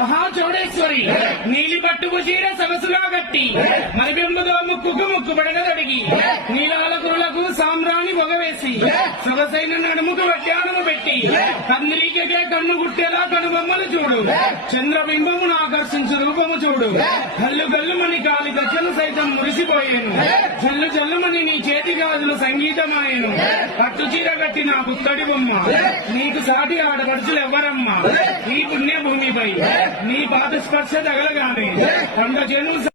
మహాచౌడేశ్వరి నీలి పట్టుకు చీర సొగసుగా గట్టి మరిబెంబుతో ముక్కుకు ముక్కుబడగదడిగి నీలాల కురులకు సామ్రాణి పొగవేసి సొగసైన నడుముకు వడ్డానము పెట్టి కందిరీకే కన్ను గుట్టేలా కనుబొమ్మలు చూడు చంద్రబింబమును ఆకర్షించు రూపము చూడు గల్లు గల్లుమని గాలి గజ్జలు సైతం మురిసిపోయాను జల్లు జల్లుమని నీ చేతి గాజులు సంగీతమాయను పట్టు చీర కట్టిన పుత్తడి బొమ్మ నీకు సాటి ఆడపడుచులు ఎవ్వరమ్మా ఈ పుణ్య భూమిపై నీ పాద స్పర్శ తగలగానే కొండ జను